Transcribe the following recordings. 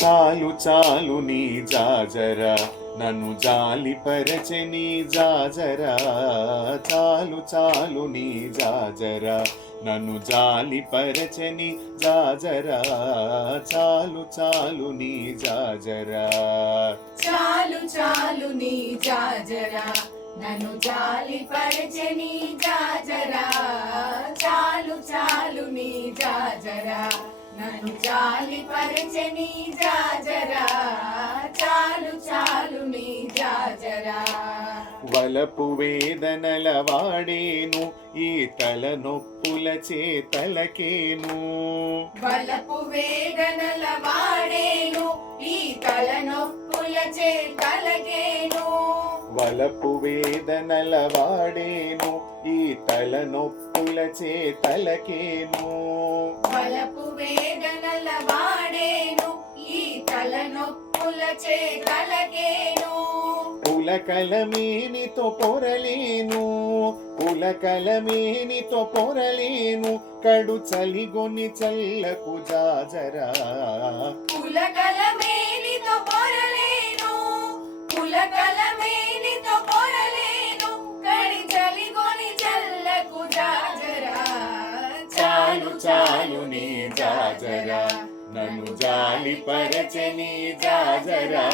చాలు చాలు నీ జాజరా నన్ను జాలి పరచె నీ జాజరా చాలు చాలు నీ జాజరా నన్ను జాలి పరచె నీ జాజరా చాలు చాలు నీ జాజరా చాలు చాలు నీ జాజరా నన్ను జాలి పరచె నీ జాజరా చాలు చాలు నీ జాజరా నన్ను జాలి పరచె నీ జాజరా చాలు చాలు నీ జాజరా వలపు వేదనల వాడేను ఈ తలనొప్పుల చేతలకేను వలపు వేదనల వాడేను ఈ తలనొప్పుల చేతలకేను వలపు వేదనల వాడేను ఈ తలనొప్పుల చేతలకేను వలపు వేదనల వాడేను ఈ తలనొప్పుల చేతలకేను పులకలమేనితో పొరలేను పులకలమేనితో పొరలేను కడు చలిగొని చల్లకు జాజరా పులకలమేనితో పొరలేను పులకలమేనితో పొరలేను కడి చలిగొని చల్లకు జాజరా చాలు చాలు నీ జాజరా నన్ను జాలి పరచె నీ జాజరా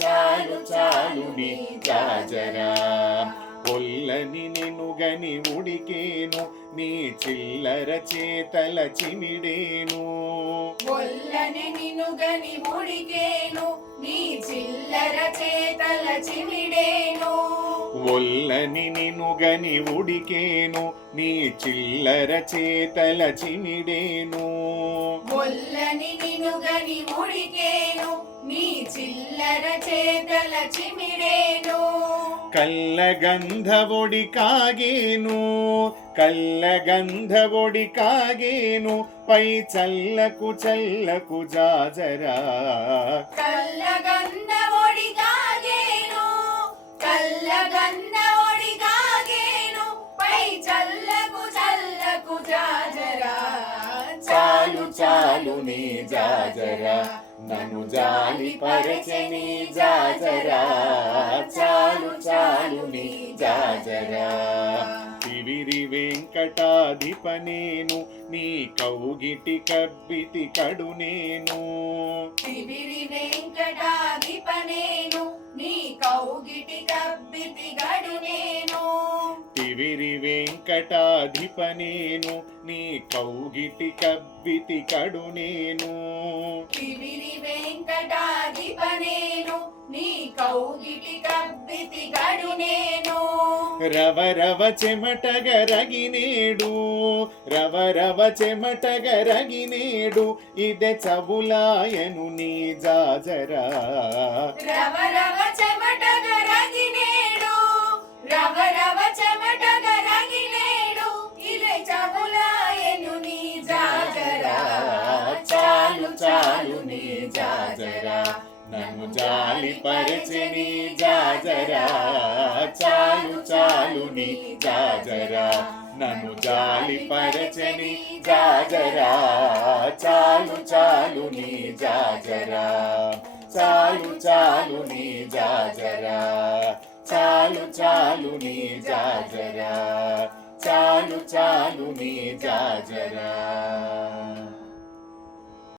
చాలు చాలు నీ జాజరా పొల్లని నినుగని ఉడికేను నీ చిల్లర చేతల చిమిడేను పొల్లని నినుగని ఉడికేను నీ చిల్లర చేతల చిమిడేను ఒల్లని నినుగని ఉడికేను నీ చిల్లర చేతల చిమిడేను ఒల్లని నినుగని ఉడికేను నీ చిల్లర చేతల చిమిడేను కల్లగంధవొడి కాగేను కల్లగంధవొడి కాగేను పై చల్లకు చల్లకు జాజరా కల్లగంధవొడి కాగేను కల్లగంధవొడి కాగేను పై చల్లకు చల్లకు జాజరా చాలు చాలు నీ జాజరా నన్ను జాలి పరచె నీ జాజరా చాలు చాలు నీ జాజరా తివిరి వెంకటాధిపనేను నీ కౌగిటి కబ్బితి కడు నేను తివిరి వెంకటాధిపనేను నీ కౌగిటి కబ్బితి గడు నేను తివిరి వెంకటాధిపనేను నీ కౌగిటి కబ్బితి కడు నేను తివిరి వెంకటాధిపనేను నీ కౌగిటి కబ్బితి గడు నేను రవ రవ చెమటగరగినేడు రవ రవ చెమటగరగినేడు ఇదే చబులాయను నీ జాజరా రవ రవ చెమటగరగినేడు రవ రవ చెమటగరగినేడు ఇదే చబులాయను నీ జాజరా చాలు చాలు నీ జాజరా నన్ను జాలి పరచె నీ జాజరా చాలు చాలు నీ జాజరా నన్ను జాలి పరచె నీ జాజరా చాలు చాలు నీ జాజరా చాలు చాలు నీ జాజరా చాలు చాలు నీ జాజరా చాలు చాలు నీ జాజరా